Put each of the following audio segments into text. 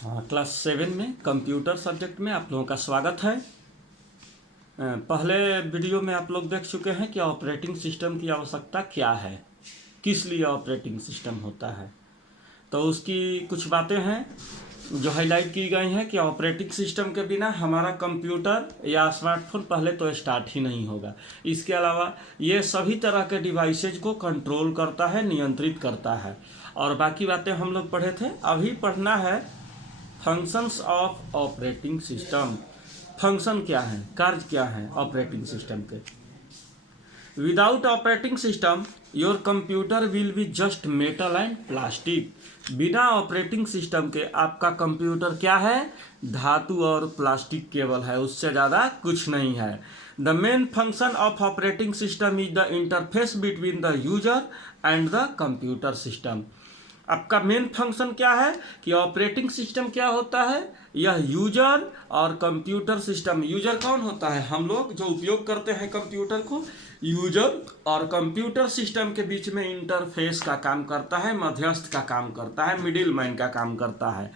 हाँ, क्लास 7 में computer subject में आप लोगों का स्वागत है। पहले वीडियो में आप लोग देख चुके हैं कि ऑपरेटिंग सिस्टम की आवश्यकता क्या है, किस लिए ऑपरेटिंग सिस्टम होता है। तो उसकी कुछ बातें हैं जो हाईलाइट की गई हैं कि ऑपरेटिंग सिस्टम के बिना हमारा कंप्यूटर या स्मार्टफोन पहले तो स्टार्ट ही नहीं होगा। इसके अलावा ये सभी तरह के डिवाइसेज को कंट्रोल करता है, नियंत्रित करता है। और बाकी बातें हम लोग पढ़े थे, अभी पढ़ना है functions of operating system. Function क्या है, कार्य क्या है ऑपरेटिंग सिस्टम के। Without operating system your computer will be just metal and plastic. बिना ऑपरेटिंग सिस्टम के आपका कंप्यूटर क्या है, धातु और प्लास्टिक केवल है, उससे ज़्यादा कुछ नहीं है। The main function of operating system is the interface between the user and the computer system. आपका मेन फंक्शन क्या है कि ऑपरेटिंग सिस्टम क्या होता है, यह यूजर और कंप्यूटर सिस्टम। यूजर कौन होता है, हम लोग जो उपयोग करते हैं कंप्यूटर को। यूजर और कंप्यूटर सिस्टम के बीच में इंटरफेस का काम करता है, मध्यस्थ का काम करता है, मिडिल मैन का काम करता है।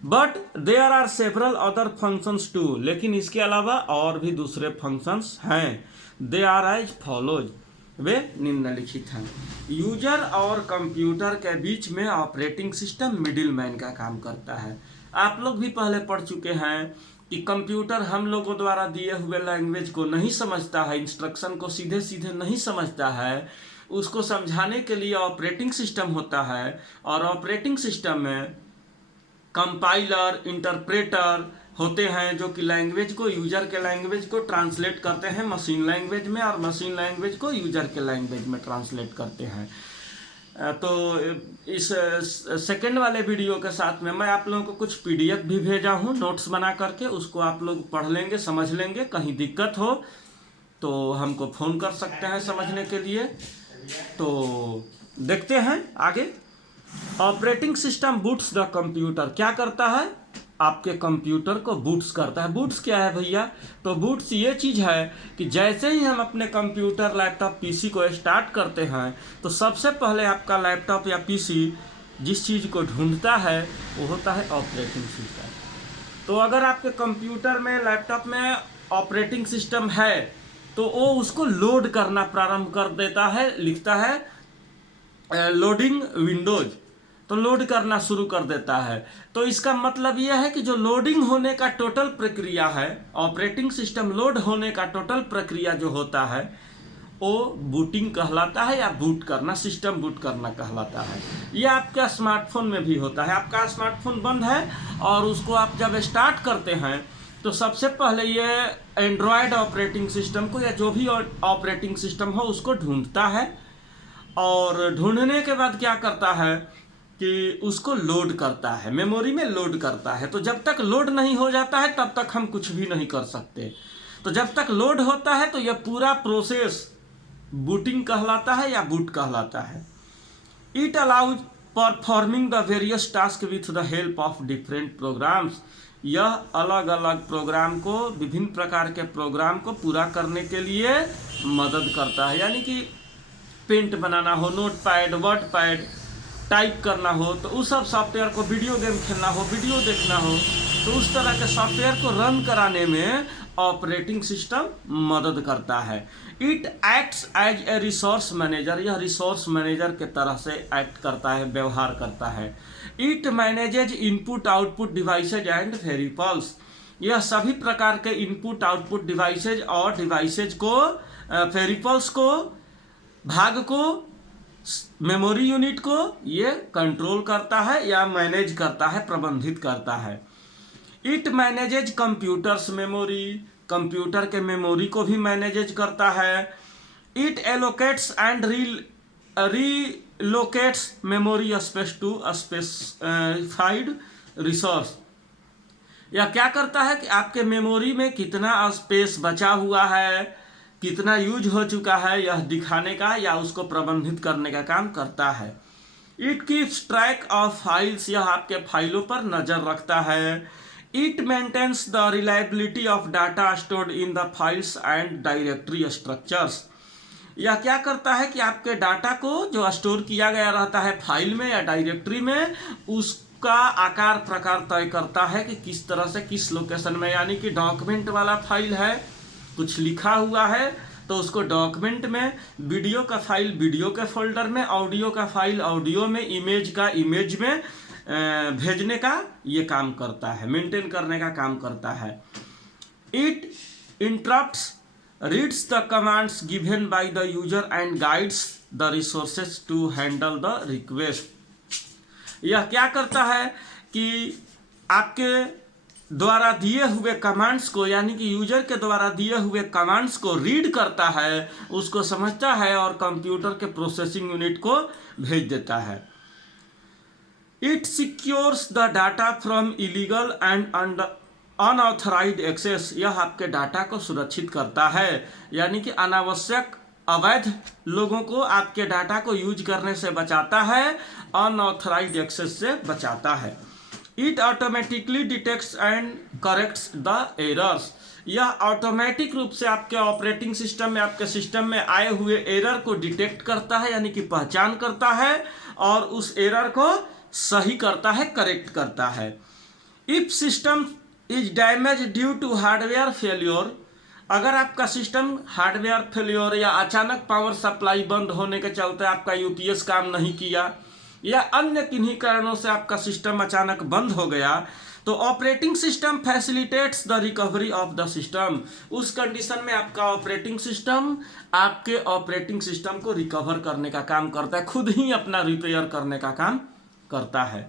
But there are several other functions too, लेकिन इसके अलावा और भी दूसरे फंक्शंस हैं। दे आर एज फॉलोज, वे निम्नलिखित हैं। यूजर और कंप्यूटर के बीच में ऑपरेटिंग सिस्टम मिडिल मैन का काम करता है। आप लोग भी पहले पढ़ चुके हैं कि कंप्यूटर हम लोगों द्वारा दिए हुए लैंग्वेज को नहीं समझता है, इंस्ट्रक्शन को सीधे सीधे नहीं समझता है। उसको समझाने के लिए ऑपरेटिंग सिस्टम होता है, और ऑपरेटिंग सिस्टम में कंपाइलर, इंटरप्रेटर होते हैं जो कि लैंग्वेज को, यूजर के लैंग्वेज को ट्रांसलेट करते हैं मशीन लैंग्वेज में, और मशीन लैंग्वेज को यूजर के लैंग्वेज में ट्रांसलेट करते हैं। तो इस सेकंड वाले वीडियो के साथ में मैं आप लोगों को कुछ पीडीएफ भी भेजा हूँ नोट्स बना करके, उसको आप लोग पढ़ लेंगे, समझ लेंगे। कहीं दिक्कत हो तो हमको फ़ोन कर सकते हैं समझने के लिए। तो देखते हैं आगे। Operating system boots the computer, क्या करता है, आपके कंप्यूटर को बूट्स करता है। बूट्स क्या है भैया, तो बूट्स ये चीज़ है कि जैसे ही हम अपने कंप्यूटर, लैपटॉप, पीसी को स्टार्ट करते हैं तो सबसे पहले आपका लैपटॉप या पीसी जिस चीज़ को ढूंढता है वो होता है ऑपरेटिंग सिस्टम। तो अगर आपके कंप्यूटर में, लैपटॉप में ऑपरेटिंग सिस्टम है तो वो उसको लोड करना प्रारंभ कर देता है, लिखता है लोडिंग विंडोज, तो लोड करना शुरू कर देता है। तो इसका मतलब यह है कि जो लोडिंग होने का टोटल प्रक्रिया है, ऑपरेटिंग सिस्टम लोड होने का टोटल प्रक्रिया जो होता है वो बूटिंग कहलाता है, या बूट करना, सिस्टम बूट करना कहलाता है। यह आपका स्मार्टफोन में भी होता है। आपका स्मार्टफोन बंद है और उसको आप जब स्टार्ट करते हैं तो सबसे पहले ये एंड्रॉयड ऑपरेटिंग सिस्टम को, या जो भी ऑपरेटिंग सिस्टम हो, उसको ढूंढता है, और ढूंढने के बाद क्या करता है कि उसको लोड करता है, मेमोरी में लोड करता है। तो जब तक लोड नहीं हो जाता है तब तक हम कुछ भी नहीं कर सकते। तो जब तक लोड होता है तो यह पूरा प्रोसेस बूटिंग कहलाता है या बूट कहलाता है। It allows performing the various task with the help of different programs. यह अलग अलग प्रोग्राम को, विभिन्न प्रकार के प्रोग्राम को पूरा करने के लिए मदद करता है। यानी कि पेंट बनाना हो, note pad, word pad type करना हो, तो उस सब सॉफ्टवेयर को, वीडियो गेम खेलना हो, वीडियो देखना हो, तो उस तरह के सॉफ्टवेयर को रन कराने में ऑपरेटिंग सिस्टम मदद करता है। It acts as a resource manager, यह रिसोर्स मैनेजर के तरह से एक्ट करता है, व्यवहार करता है। It manages input output devices and variables, यह सभी प्रकार के इनपुट आउटपुट डिवाइसेज और डिवाइसेज को, वेरिएबल्स को, भाग को, मेमोरी यूनिट को ये कंट्रोल करता है या मैनेज करता है, प्रबंधित करता है। It manages computers memory, computer के मेमोरी को भी मैनेज करता है। It allocates and relocates memory space to specified resource, यह क्या करता है कि आपके मेमोरी में कितना स्पेस बचा हुआ है, कितना यूज हो चुका है, यह दिखाने का या उसको प्रबंधित करने का काम करता है। It keeps track of files, यह आपके फाइलों पर नज़र रखता है। It maintains the reliability of data stored in the files and directory structures, यह क्या करता है कि आपके डाटा को जो स्टोर किया गया रहता है फाइल में या डायरेक्टरी में, उस का आकार प्रकार तय करता है कि किस तरह से किस लोकेशन में, यानी कि डॉक्यूमेंट वाला फाइल है, कुछ लिखा हुआ है तो उसको डॉक्यूमेंट में, वीडियो का फाइल वीडियो के फोल्डर में, ऑडियो का फाइल ऑडियो में, इमेज का इमेज में भेजने का ये काम करता है, मेंटेन करने का काम करता है। It interrupts reads the commands given by the user and guides the resources to handle the request. यह क्या करता है कि आपके द्वारा दिए हुए कमांड्स को, यानी कि यूजर के द्वारा दिए हुए कमांड्स को रीड करता है, उसको समझता है और कंप्यूटर के प्रोसेसिंग यूनिट को भेज देता है। It secures the data from illegal and unauthorised access. यह आपके डाटा को सुरक्षित करता है, यानी कि अनावश्यक अवैध लोगों को आपके डाटा को यूज करने से बचाता है, अनऑथराइज्ड एक्सेस से बचाता है। It automatically detects and corrects the errors. यह ऑटोमेटिक रूप से आपके ऑपरेटिंग सिस्टम में, आपके सिस्टम में आए हुए एरर को डिटेक्ट करता है, यानी कि पहचान करता है और उस एरर को सही करता है, करेक्ट करता है। If system is damage due to hardware failure, अगर आपका सिस्टम हार्डवेयर फेल्योर या अचानक पावर सप्लाई बंद होने के चलते आपका यूपीएस काम नहीं किया या अन्य किन्हीं कारणों से आपका सिस्टम अचानक बंद हो गया, तो operating system facilitates the recovery of the system. उस कंडीशन में आपका ऑपरेटिंग सिस्टम आपके ऑपरेटिंग सिस्टम को रिकवर करने का काम करता है, खुद ही अपना रिपेयर करने का काम करता है।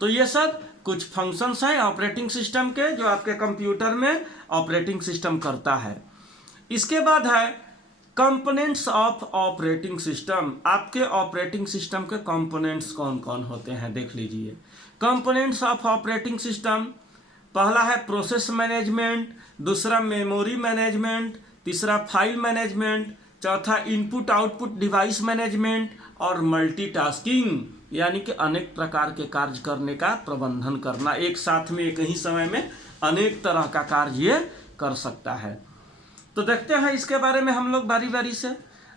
तो ये सब कुछ फंक्शंस हैं ऑपरेटिंग सिस्टम के जो आपके कंप्यूटर में ऑपरेटिंग सिस्टम करता है। इसके बाद है कंपोनेंट्स ऑफ ऑपरेटिंग सिस्टम। आपके ऑपरेटिंग सिस्टम के कंपोनेंट्स कौन कौन होते हैं देख लीजिए। कंपोनेंट्स ऑफ ऑपरेटिंग सिस्टम, पहला है प्रोसेस मैनेजमेंट, दूसरा मेमोरी मैनेजमेंट, तीसरा फाइल मैनेजमेंट, चौथा इनपुट आउटपुट डिवाइस मैनेजमेंट और मल्टीटास्किंग, यानी कि अनेक प्रकार के कार्य करने का प्रबंधन करना, एक साथ में एक ही समय में अनेक तरह का कार्य ये कर सकता है। तो देखते हैं इसके बारे में हम लोग बारी बारी से।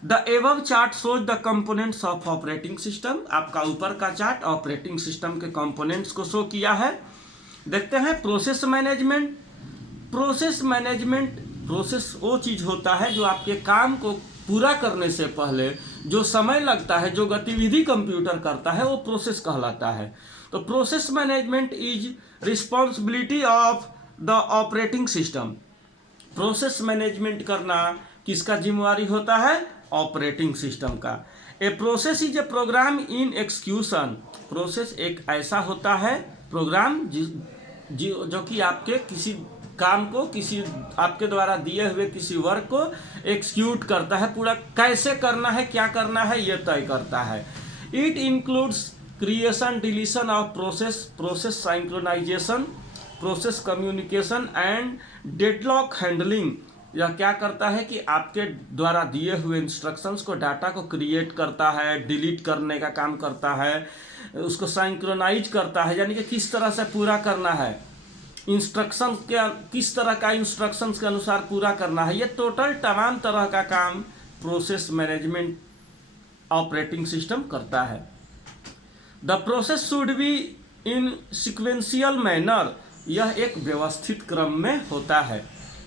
The above chart shows the components of operating system. आपका ऊपर का चार्ट ऑपरेटिंग सिस्टम के कंपोनेंट्स को शो किया है। देखते हैं process management. Process management, process वो चीज़ होता है जो आपके काम को पूरा करने से पहले जो समय लगता है, जो गतिविधि कंप्यूटर करता है, वो प्रोसेस कहलाता है। तो process management is responsibility of the operating system. Process management करना किसका जिम्मेवारी होता है? ऑपरेटिंग सिस्टम का। A process is a program in execution. Process एक ऐसा होता है प्रोग्राम जो कि आपके किसी काम को, किसी आपके द्वारा दिए हुए किसी वर्क को एक्सिक्यूट करता है, पूरा कैसे करना है, क्या करना है, यह तय करता है। It includes creation, deletion of process, process synchronisation, process communication and deadlock handling. यह क्या करता है कि आपके द्वारा दिए हुए इंस्ट्रक्शंस को, डाटा को क्रिएट करता है, डिलीट करने का काम करता है, उसको सिंक्रोनाइज करता है, यानी कि किस तरह से पूरा करना है, इंस्ट्रक्शन के किस तरह का इंस्ट्रक्शंस के अनुसार पूरा करना है। ये टोटल तमाम तरह का काम प्रोसेस मैनेजमेंट ऑपरेटिंग सिस्टम करता है। The process should be in sequential manner. यह एक व्यवस्थित क्रम में होता है,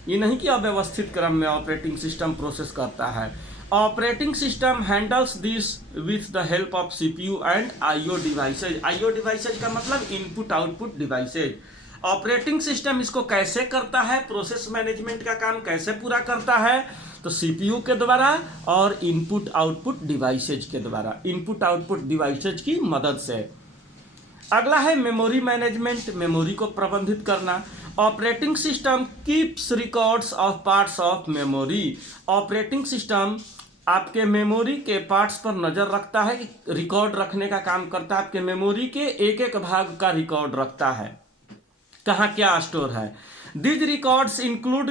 ये नहीं कि अव्यवस्थित क्रम में ऑपरेटिंग सिस्टम प्रोसेस करता है। Operating system handles this with the help of CPU and IO devices. IO devices का मतलब input output devices. Operating system इसको कैसे करता है, प्रोसेस मैनेजमेंट का काम कैसे पूरा करता है, तो सीपीयू के द्वारा और इनपुट आउटपुट डिवाइसेज के द्वारा, इनपुट आउटपुट डिवाइसेज की मदद से। अगला है मेमोरी मैनेजमेंट, मेमोरी को प्रबंधित करना। Operating system keeps records of parts of memory. Operating system आपके मेमोरी के पार्ट्स पर नज़र रखता है, कि रिकॉर्ड रखने का काम करता है, आपके मेमोरी के एक एक भाग का रिकॉर्ड रखता है, कहाँ क्या स्टोर है। These records include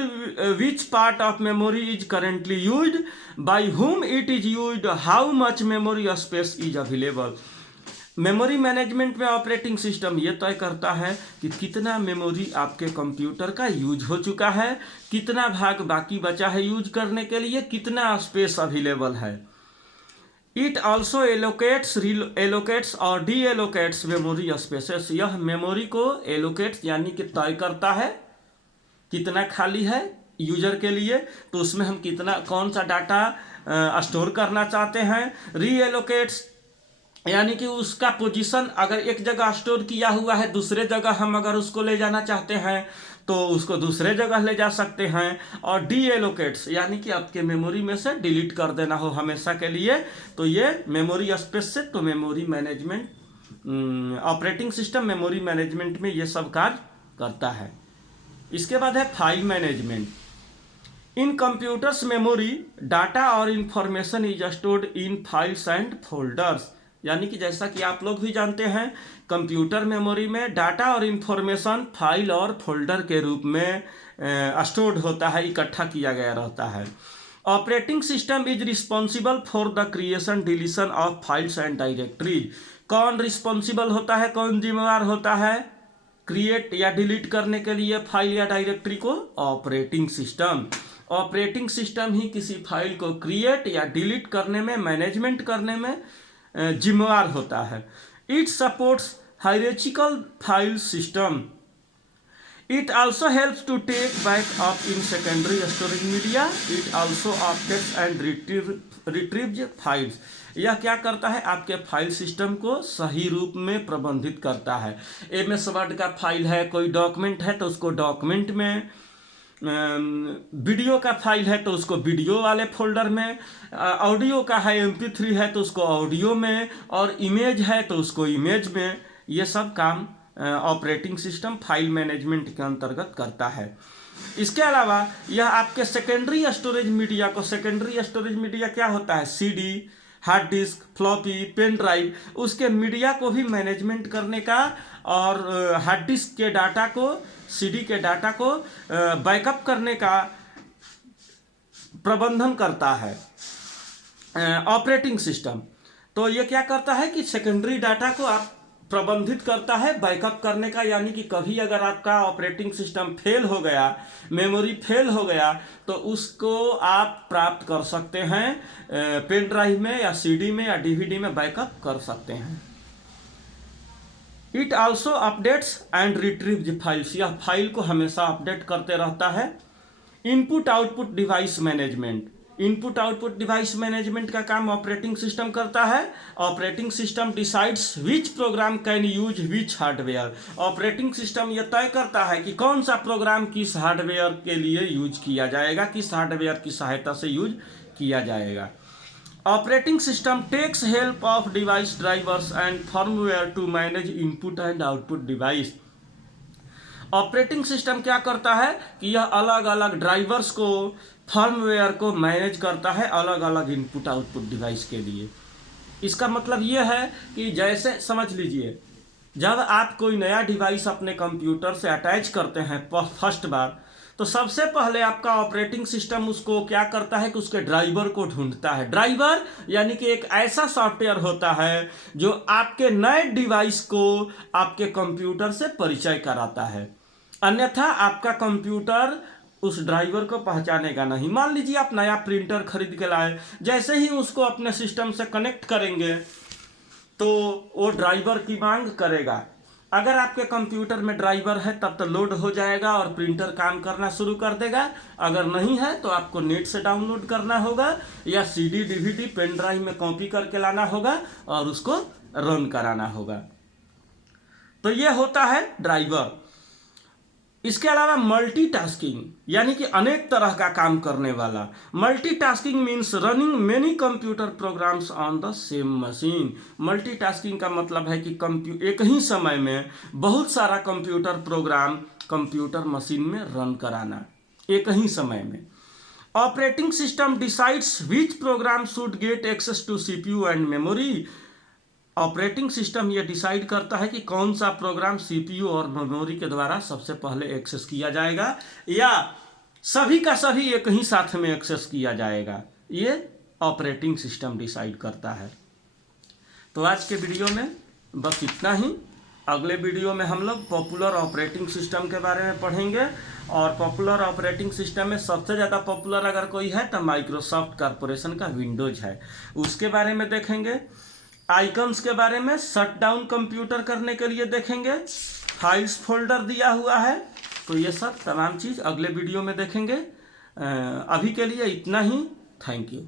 which part of memory is currently used, by whom it is used, how much memory space is available. Memory management में ऑपरेटिंग सिस्टम ये तय करता है कि कितना मेमोरी आपके कंप्यूटर का यूज हो चुका है, कितना भाग बाकी बचा है यूज करने के लिए, कितना स्पेस अवेलेबल है। इट ऑल्सो एलोकेट्स और डी एलोकेट्स मेमोरी स्पेसेस। यह मेमोरी को एलोकेट्स यानी कि तय करता है कितना खाली है यूजर के लिए, तो उसमें हम कितना कौन सा डाटा स्टोर करना चाहते हैं। री एलोकेट्स यानी कि उसका पोजीशन अगर एक जगह स्टोर किया हुआ है, दूसरे जगह हम अगर उसको ले जाना चाहते हैं तो उसको दूसरे जगह ले जा सकते हैं। और डी एलोकेट्स यानी कि आपके मेमोरी में से डिलीट कर देना हो हमेशा के लिए, तो ये मेमोरी स्पेस से, तो memory management operating system memory management में ये सब कार्य करता है। इसके बाद है file management. In computers memory data और information is stored in files and folders. यानी कि जैसा कि आप लोग भी जानते हैं, कंप्यूटर मेमोरी में डाटा और इंफॉर्मेशन फाइल और फोल्डर के रूप में स्टोर्ड होता है, इकट्ठा किया गया रहता है। Operating system is responsible for the creation deletion of files and directories. कौन रिस्पॉन्सिबल होता है, कौन जिम्मेवार होता है क्रिएट या डिलीट करने के लिए फाइल या डायरेक्टरी को? Operating system. ऑपरेटिंग सिस्टम ही किसी फाइल को क्रिएट या डिलीट करने में, मैनेजमेंट करने में जिम्मेवार होता है। It supports hierarchical file system. It also helps to take back up in secondary storage media. It also updates and retrieves files. यह क्या करता है, आपके फाइल सिस्टम को सही रूप में प्रबंधित करता है। MS वर्ड का फाइल है, कोई डॉक्यूमेंट है तो उसको डॉक्यूमेंट में, वीडियो का फाइल है तो उसको वीडियो वाले फोल्डर में, ऑडियो का है MP3 है तो उसको ऑडियो में, और इमेज है तो उसको इमेज में। ये सब काम ऑपरेटिंग सिस्टम फाइल मैनेजमेंट के अंतर्गत करता है। इसके अलावा यह आपके सेकेंडरी स्टोरेज मीडिया को, सेकेंडरी स्टोरेज मीडिया क्या होता है, CD, hard disk, floppy, pen drive, उसके मीडिया को भी मैनेजमेंट करने का, और हार्ड डिस्क के डाटा को, CD के डाटा को बैकअप करने का प्रबंधन करता है ऑपरेटिंग सिस्टम। तो ये क्या करता है कि सेकेंडरी डाटा को आप प्रबंधित करता है बैकअप करने का, यानी कि कभी अगर आपका ऑपरेटिंग सिस्टम फेल हो गया, मेमोरी फेल हो गया, तो उसको आप प्राप्त कर सकते हैं पेन ड्राइव में या CD में या DVD में बैकअप कर सकते हैं। It also updates and retrieves files. यह फाइल को हमेशा अपडेट करते रहता है। Input output device management. Input output device management का काम ऑपरेटिंग सिस्टम करता है। Operating system decides which programme can use which hardware. Operating system यह तय करता है कि कौन सा प्रोग्राम किस हार्डवेयर के लिए यूज किया जाएगा, किस हार्डवेयर की सहायता से यूज किया जाएगा। Operating system takes help of device drivers and firmware to manage input and output device. Operating system क्या करता है कि यह अलग अलग ड्राइवर्स को, फर्मवेयर को मैनेज करता है अलग अलग इनपुट आउटपुट डिवाइस के लिए। इसका मतलब यह है कि जैसे समझ लीजिए, जब आप कोई नया डिवाइस अपने कंप्यूटर से अटैच करते हैं फर्स्ट बार, तो सबसे पहले आपका ऑपरेटिंग सिस्टम उसको क्या करता है कि उसके ड्राइवर को ढूंढता है। ड्राइवर यानी कि एक ऐसा सॉफ्टवेयर होता है जो आपके नए डिवाइस को आपके कंप्यूटर से परिचय कराता है, अन्यथा आपका कंप्यूटर उस ड्राइवर को पहचानेगा नहीं। मान लीजिए आप नया प्रिंटर खरीद के लाए, जैसे ही उसको अपने सिस्टम से कनेक्ट करेंगे तो वो ड्राइवर की मांग करेगा। अगर आपके कंप्यूटर में ड्राइवर है तब तो लोड हो जाएगा और प्रिंटर काम करना शुरू कर देगा। अगर नहीं है तो आपको नेट से डाउनलोड करना होगा या CD, DVD, पेन ड्राइव में कॉपी करके लाना होगा और उसको रन कराना होगा। तो ये होता है ड्राइवर। इसके अलावा मल्टीटास्किंग यानी कि अनेक तरह का काम करने वाला। Multitasking means running many computer programs on the same machine. Multitasking का मतलब है कि एक ही समय में बहुत सारा कंप्यूटर प्रोग्राम कंप्यूटर मशीन में रन कराना एक ही समय में। Operating system decides which program should get access to CPU and memory. Operating system ये डिसाइड करता है कि कौन सा प्रोग्राम CPU और मेमोरी के द्वारा सबसे पहले एक्सेस किया जाएगा या सभी का सभी एक ही साथ में एक्सेस किया जाएगा। ये ऑपरेटिंग सिस्टम डिसाइड करता है। तो आज के वीडियो में बस इतना ही। अगले वीडियो में हम लोग पॉपुलर ऑपरेटिंग सिस्टम के बारे में पढ़ेंगे। और पॉपुलर ऑपरेटिंग सिस्टम में सबसे ज़्यादा पॉपुलर अगर कोई है तो माइक्रोसॉफ्ट कॉरपोरेशन का विंडोज़ है, उसके बारे में देखेंगे। आइकन्स के बारे में शट डाउन कंप्यूटर करने के लिए देखेंगे। फाइल्स फोल्डर दिया हुआ है, तो ये सब तमाम चीज़ अगले वीडियो में देखेंगे। अभी के लिए इतना ही। Thank you.